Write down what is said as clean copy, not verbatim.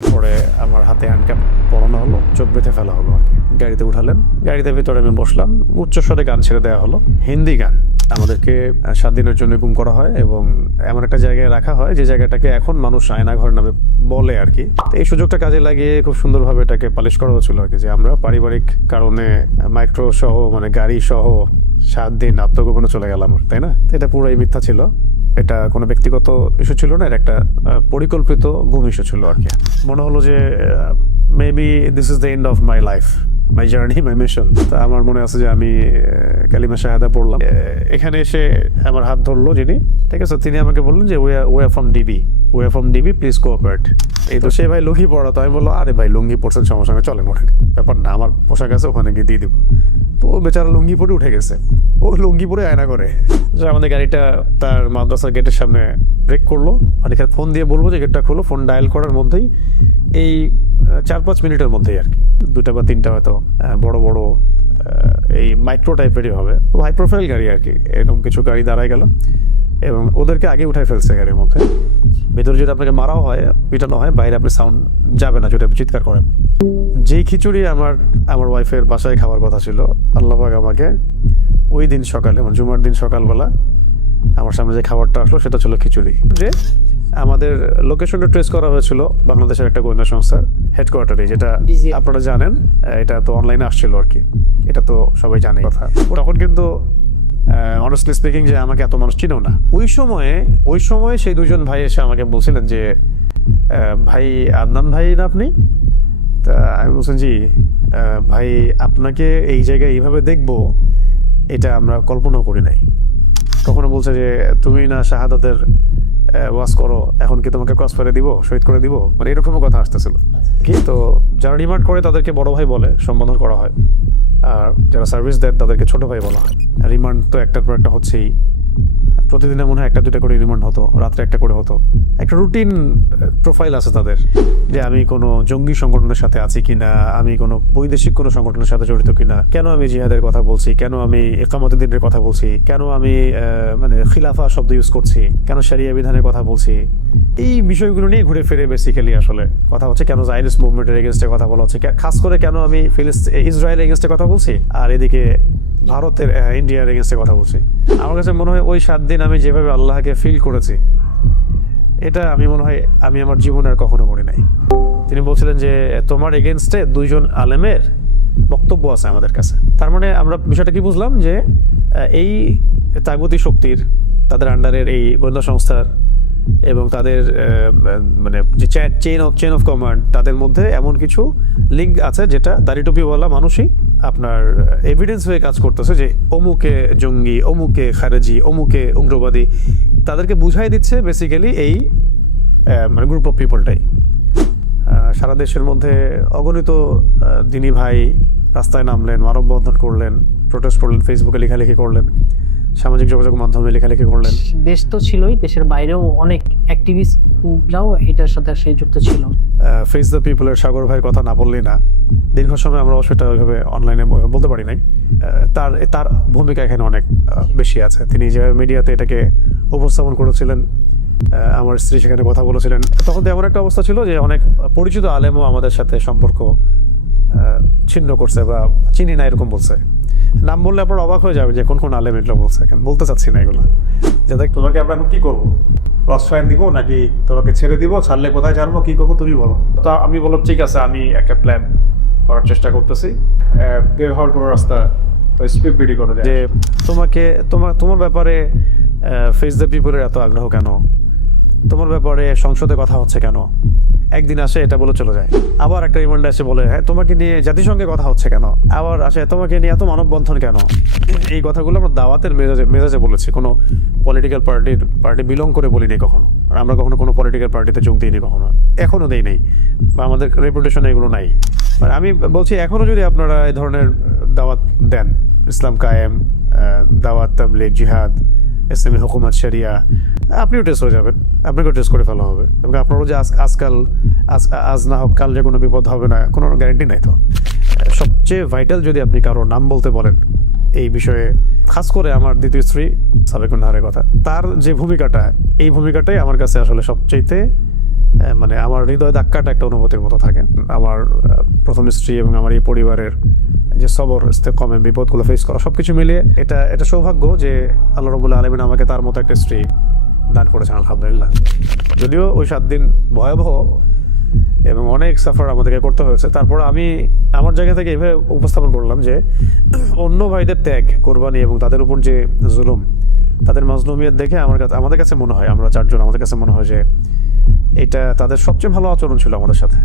পরে আমার হাতে হ্যান্ডক্যাপ পরানো হলো, চোখ বেঁধে ফেলা হলো আর কি। গাড়িতে উঠালেন, গাড়িতে ভিতরে আমি বসলাম, উচ্চস্বরে গান ছেড়ে দেওয়া হলো, হিন্দি গান। আমাদেরকে 7 দিনের জন্য গুম করা হয় এবং এমন একটা জায়গায় রাখা হয় যে জায়গাটাকে এখন মানুষ আয়নাঘর নামে বলে আর কি। তো এই সুযোগটা কাজে লাগিয়ে খুব সুন্দরভাবে এটাকে পালিশ করা হচ্ছিল আর কি, যে আমরা পারিবারিক কারণে মাইক্রো সহ মানে গাড়ি সহ 7 দিন আত্মগোপনে চলে গেলাম, তাই না? তো এটা পুরোই মিথ্যা ছিল, এটা কোনো ব্যক্তিগত ইস্যু ছিল না, এটা একটা পরিকল্পিত গুম ইস্যু ছিল আর কি। মনে হলো যে maybe this is the end of my life, my journey, my mission. তা আমার মনে আছে যে আমি কালিমা শাহাদা পড়লাম। এখানে এসে আমার হাত ধরলো যিনি, ঠিক আছে, তিনি আমাকে বললেন যে we are from DB, please cooperate. এই তো সে ভাই লুঙ্গি পড়া, তো আমি বললো আরে ভাই লুঙ্গি পড়ছেন, সমস্যা নেই, চলেন ওঠেন, ব্যাপার না, আমার পোশাক আছে, ওখানে গিয়ে দিয়ে দিব। তো ও বেচারা লুঙ্গি পরে উঠে গেছে, ও লুঙ্গি পরে আয়না করে যে আমাদের গাড়িটা তার মাদ্রাসার গেটের সামনে ব্রেক করলো, আর এখানে ফোন দিয়ে বলবো যে গেটটা খোলো, ফোন ডায়াল করার মধ্যেই এই 4-5 মিনিটের মধ্যেই আর কি, 2টা বা 3টা হয়তো বড় বড় এই মাইক্রো টাইপেরই হবে, হাই প্রোফাইল গাড়ি আর কি, এরকম কিছু গাড়ি দাঁড়ায় গেল এবং ওদেরকে আগে উঠাই ফেলছে গাড়ির মধ্যে। ভেতরে যদি আপনাকে মারাও হয়, পিটানো হয়, বাইরে আপনি সাউন্ড যাবে না যদি আপনি চিৎকার করেন। যেই খিচুড়ি আমার ওয়াইফের বাসায় খাওয়ার কথা ছিল, আল্লাহ পাক আমাকে ওই দিন সকালে, মানে জুমার দিন সকালবেলা আমার সামনে যে খাবারটা আসলো সেটা ছিল খিচুড়ি। যে আমাদের লোকেশনটা ট্রেস করা হয়েছিল বাংলাদেশের একটা গোয়েন্দা সংস্থার হেডকোয়ার্টারে, যেটা আপনারা জানেন, এটা তো অনলাইনে আসছিল আর কি, এটা তো সবাই জানে কথা। তখন কিন্তু অনেস্টলি স্পিকিং যে আমাকে এত মানুষ চিনেও না। ওই সময়ে সেই দুজন ভাই এসে আমাকে বলছিলেন যে ভাই আদনান ভাই না আপনি? তা আমি বলছেন জি ভাই, আপনাকে এই জায়গায় এইভাবে দেখবো এটা আমরা কল্পনাও করি নাই। কখনো বলছে যে তুমি না শাহাদাতের ওয়াজ করো, এখন কি তোমাকে ক্রস করে দিব, শহীদ করে দিব, মানে এরকমও কথা আসতেছিল কি। তো যারা রিমান্ড করে তাদেরকে বড় ভাই বলে সম্বোধন করা হয়, আর যারা সার্ভিস দেয় তাদেরকে ছোট ভাই বলা হয়। রিমান্ড তো একটার পর একটা হচ্ছেই, প্রতিদিনে মনে হয় 1-2টা করে রিমান্ড হতো, রাত্রে একটা করে হতো। একটা রুটিন প্রোফাইল আছে তাদের, যে আমি কোনো জঙ্গি সংগঠনের সাথে আছি কিনা, আমি কোনো বৈদেশিক কোনো সংগঠনের সাথে জড়িত কিনা, কেন আমি জিহাদের কথা বলছি, কেন আমি ইকামতের দিনের কথা বলছি, কেন আমি মানে খিলাফা শব্দ ইউজ করছি, কেন শরিয়া বিধানের কথা বলছি, এই বিষয়গুলো নিয়ে ঘুরে ফিরে বেসিক্যালি আসলে কথা হচ্ছে। কেন জায়নিস মুভমেন্টের এগেনস্টে কথা বলা হচ্ছে, খাস করে কেন আমি ইসরায়েলের এগেনস্টে কথা বলছি, আর এদিকে ভারতের ইন্ডিয়ার এগেনস্টে কথা বলছি। আমার কাছে মনে হয় ওই 7 দিন আমি যেভাবে আল্লাহকে ফিল করেছি, এটা আমি মনে হয় আমি আমার জীবনে আর কখনো করি নাই। তিনি বলছিলেন যে তোমার এগেনস্টে 2জন আলেমের বক্তব্য আছে আমাদের কাছে। তার মানে আমরা বিষয়টা কি বুঝলাম, যে এই তাগুতি শক্তির, তাদের আন্ডারের এই গোয়েন্দা সংস্থার এবং তাদের মানে যে চেইন অফ কমান্ড, তাদের মধ্যে এমন কিছু লিঙ্ক আছে যেটা দাড়ি টুপিওয়ালা মানুষই আপনার এভিডেন্স হয়ে কাজ করতেছে, যে অমুকে জঙ্গি, অমুকে খারেজি, অমুকে উগ্রবাদী, তাদেরকে বুঝাই দিচ্ছে বেসিক্যালি এই মানে গ্রুপ অফ পিপলটাই। সারা দেশের মধ্যে অগণিত দিনী ভাই রাস্তায় নামলেন, মানববন্ধন করলেন, প্রোটেস্ট করলেন, ফেসবুকে লেখালেখি করলেন, সামাজিক যোগাযোগ মাধ্যমে লেখালেখি করলেন। দেশ তো ছিলই, দেশের বাইরেও অনেক অ্যাক্টিভিস্টরাও এটার সাথে যুক্ত ছিল। ফেস দ্য পিপলের সাগর ভাইয়ের কথা না বললেই না। দীর্ঘ সময় আমরা সেটা ওইভাবে অনলাইনে বলতে পারি নাই। তার ভূমিকা এখানে অনেক বেশি আছে। তিনি যেভাবে মিডিয়াতে এটাকে উপস্থাপন করেছিলেন, আমার স্ত্রী সেখানে কথা বলেছিলেন, তখন তো এমন একটা অবস্থা ছিল যে অনেক পরিচিত আলেমও আমাদের সাথে সম্পর্ক ছিন্ন করছে বা চিনি না এরকম বলছে। নাম বললে আপনার অবাক হয়ে যাবে যে কোন কোন আলেম এগুলো বলছে, কেন বলতে চাচ্ছি না এগুলো। যাতে তোমাকে আমরা কি করবো, প্রশ্রয় দিব নাকি তোমাকে ছেড়ে দিব, ছাড়লে কোথায় জানবো, কি করবো তুমি বলো। তা আমি বললাম ঠিক আছে, আমি একটা প্ল্যান করার চেষ্টা করতেছি, বের হওয়ার কোনো রাস্তা স্পিড বিডি করে যে তোমার ব্যাপারে ফেস দ্য পিপলের এত আগ্রহ কেন, তোমার ব্যাপারে সংসদে কথা হচ্ছে কেন, একদিন আসে এটা বলে চলে যায়, আবার একটা রিমান্ডে এসে বলে হ্যাঁ তোমাকে নিয়ে জাতিসংঘে কথা হচ্ছে কেন, আবার আসে তোমাকে নিয়ে এত মানববন্ধন কেন। এই কথাগুলো আমরা দাওয়াতের মেজাজে বলেছি, কোনো পলিটিক্যাল পার্টি বিলং করে বলিনি কখনো, আর আমরা কখনো কোনো পলিটিক্যাল পার্টিতে যোগ দিইনি কখনো, এখনো দেই নেই, বা আমাদের রেপুটেশনে এগুলো নাই। মানে আমি বলছি এখনো যদি আপনারা এই ধরনের দাওয়াত দেন, ইসলাম কায়েম, দাওয়াত তাবলীগ, জিহাদ, ইসলামী হুকুমত, শরিয়া, আপনিও টেস্ট হয়ে যাবেন, আপনাকেও টেস্ট করে ফেলা হবে, এবং আপনারও যে আজ না হোক কাল যে কোনো বিপদ হবে না কোনো গ্যারেন্টি নাই। তো সবচেয়ে ভাইটাল যদি আপনি কারো নাম বলতে বলেন এই বিষয়ে, খাস করে আমার দ্বিতীয় স্ত্রী সাবেকুন নাহারের কথা, তার যে ভূমিকাটা, এই ভূমিকাটাই আমার কাছে আসলে সবচেয়ে মানে আমার হৃদয় ধাক্কাটা একটা অনুভূতির মতো থাকে। আমার প্রথম স্ত্রী এবং আমার এই পরিবারের যে সবর কমে বিপদগুলো ফেস করা সবকিছু মিলিয়ে এটা সৌভাগ্য যে আল্লাহ রাব্বুল আলামিন আমাকে তার মতো একটা স্ত্রী দান করেছেন, আলহামদুলিল্লাহ। যদিও ওই 7 দিন ভয়াবহ এবং অনেক সাফার আমাদেরকে করতে হয়েছে, তারপর আমি আমার জায়গা থেকে এভাবে উপস্থাপন করলাম যে অন্য ভাইদের ত্যাগ, কোরবানি এবং তাদের উপর যে জুলুম, তাদের মাজলুমিয়ত দেখে আমাদের কাছে মনে হয়, আমরা 4 জন, আমাদের কাছে মনে হয় যে এটা তাদের সবচেয়ে ভালো আচরণ ছিল আমাদের সাথে।